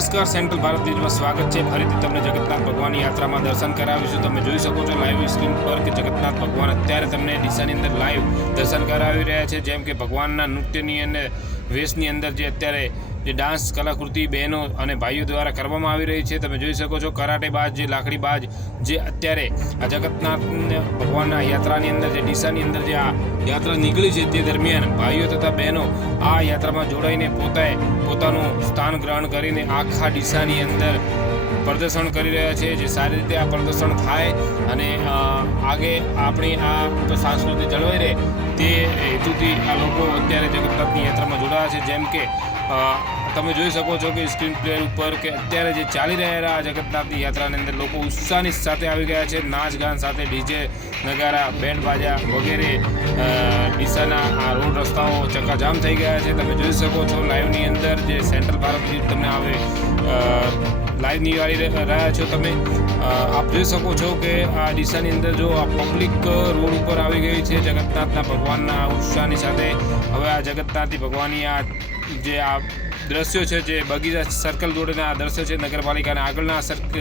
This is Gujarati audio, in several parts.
નમસ્કાર, સેન્ટ્રલ ભારત ન્યૂઝમાં સ્વાગત છે. ફરીથી તમને જગન્નાથ ભગવાનની યાત્રામાં દર્શન કરાવીશું. તમે જોઈ શકો છો લાઈવ સ્ક્રીન પર કે જગન્નાથ ભગવાન અત્યારે તમને ડીસાની અંદર લાઈવ દર્શન કરાવી રહ્યા છે. જેમ કે ભગવાનના નૃત્યની અને વેશની અંદર જે અત્યારે જે ડાન્સ કલાકૃતિ બહેનો અને ભાઈઓ દ્વારા કરવામાં આવી રહી છે. તમે જોઈ શકો છો કરાટેબાજ જે લાકડીબાજ જે અત્યારે આ જગતનાથ ભગવાનના યાત્રાની અંદર, જે ડીસાની અંદર જે આ યાત્રા નીકળી છે તે દરમિયાન ભાઈઓ તથા બહેનો આ યાત્રામાં જોડાઈને પોતાએ પોતાનું સ્થાન ગ્રહણ કરીને આખા ડીસાની અંદર પ્રદર્શન કરી રહ્યા છે, જે સારી રીતે આ પ્રદર્શન થાય અને આગે આપણી આ સંસ્કૃતિ જળવાઈ રહે તે હેતુથી આ લોકો અત્યારે જગન્નાથની યાત્રામાં જોડાયા છે. જેમ કે તમે જોઈ શકો છો કે સ્ક્રીન પ્લે ઉપર કે અત્યારે જે ચાલી રહેલા આ જગતનાથની યાત્રાની અંદર લોકો ઉત્સાહની સાથે આવી ગયા છે. નાચ ગાન સાથે ડીજે નગારા, બેન્ડ બાજા વગેરે ડીસાના આ રોડ રસ્તાઓ ચક્કાજામ થઈ ગયા છે. તમે જોઈ શકો છો લાઈવની અંદર જે સેન્ટ્રલ ભારત તમને આવે લાઈવ નિહાળી રહ્યા છો તમે. આપ જોઈ શકો છો કે આ ડીસાની અંદર જો આ પબ્લિક રોડ ઉપર આવી ગઈ છે જગન્નાથના ભગવાનના ઉત્સાહની સાથે, હવે આ જગન્નાથની ભગવાનની આ જે આ દ્રશ્યો છે, જે બગીચા સર્કલ રોડના આ દ્રશ્યો છે, નગરપાલિકાના આગળના સર્ક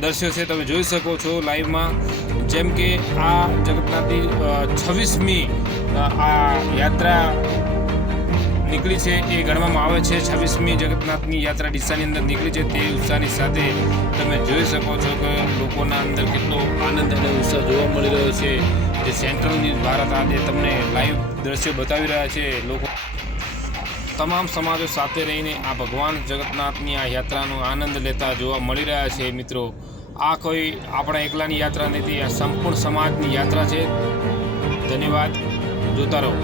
દ્રશ્યો છે, તમે જોઈ શકો છો લાઈવમાં જેમ કે આ જગન્નાથની છવ્વીસમી આ યાત્રા નીકળી છે એ ગણવામાં આવે છે. છવ્વીસમી જગતનાથની યાત્રા ડીસાની અંદર નીકળી છે. તે ઉત્સાહની સાથે તમે જોઈ શકો છો કે લોકોના અંદર કેટલો આનંદ અને ઉત્સાહ જોવા મળી રહ્યો છે. જે સેન્ટ્રલ ન્યૂઝ ભારત આજે તમને લાઈવ દ્રશ્યો બતાવી રહ્યા છે. લોકો તમામ સમાજો સાથે રહીને આ ભગવાન જગતનાથની આ યાત્રાનો આનંદ લેતા જોવા મળી રહ્યા છે. મિત્રો, આ કોઈ આપણા એકલાની યાત્રા નથી, આ સંપૂર્ણ સમાજની યાત્રા છે. ધન્યવાદ. જોતા રહો.